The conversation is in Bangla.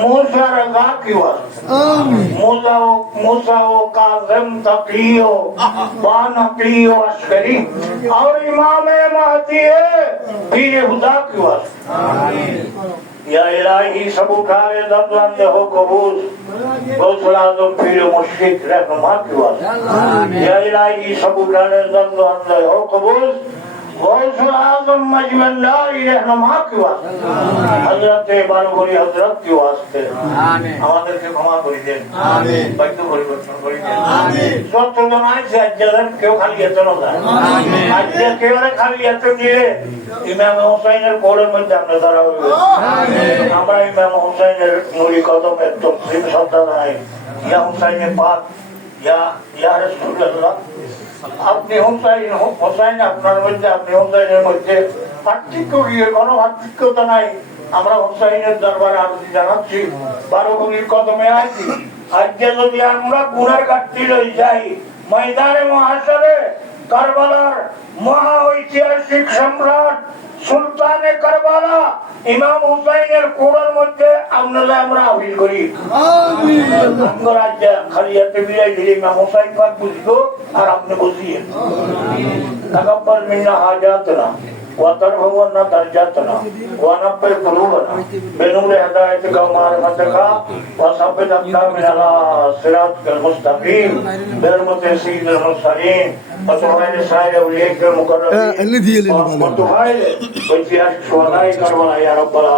मूसा रजा की मूसा काज़िम तक़ियो बानक़ियो अश्करी और इमाम महदी पीर हुदा की या इलाही सब उठाए दर्द हो कबूल गौसुल आज़म पीर मुर्शिद रहनुमा की या इलाही सब उठाए दर्द हो कबूल गौसुल आज़म मजमंदारी रहनुमा की हजरत बारगुरी हजरत की वास्ते আমাদেরকে ক্ষমা করে দেন আমিন বাধ্য পরিবর্তন করে দেন আমিন সত্য জানাই যে আজকে কেউ খালি এত না আমিন আজকে কেউ খালি এত দিলে ইমাম হোসেনের কোলের মধ্যে আমরা দাঁড়াবো আমিন আমরা ইমাম হোসেনের নুরি কদমে তসলিম শ্রদ্ধা জানাই ইয়া হোসেনের পাক ইয়া রাসূলুল্লাহ আপনি হোসেন আপনার মধ্যে আপনি হোসেনের মধ্যে পার্থক্য গিয়ে কোনো পার্থক্যতা নাই আমরা হোসেনের দরবারে আরতি জানাচ্ছি বারগনির কদমে আছি আজকে যদি আমরা গুনার কাটতে লই যাই ময়দানে মহাশরে কারবালার মহা ঐতিহাসিক সম্রাট সুলতানে কারবালা ইমাম হুসাইনের কোড়ার মধ্যে আপনারা আমরা আপিল করি আমরা আজ খালিয়াতে বিলাই দিলে ইমাম হুসাইন পাক বুঝবো আর আপনি বুঝিয়ে তাকাব্বাল মিন্না হাজাতনা وترفعنا درجاتنا ونبئ قلوبنا بنور هدايتك ومعرفتك وثبت أقدامنا على صراطك المستقيم برحمتك سيد المرسلين وتوفيق سائر أوليائك المقربين وتوفيق وإتياس شهداء كربلاء يا رب العالمين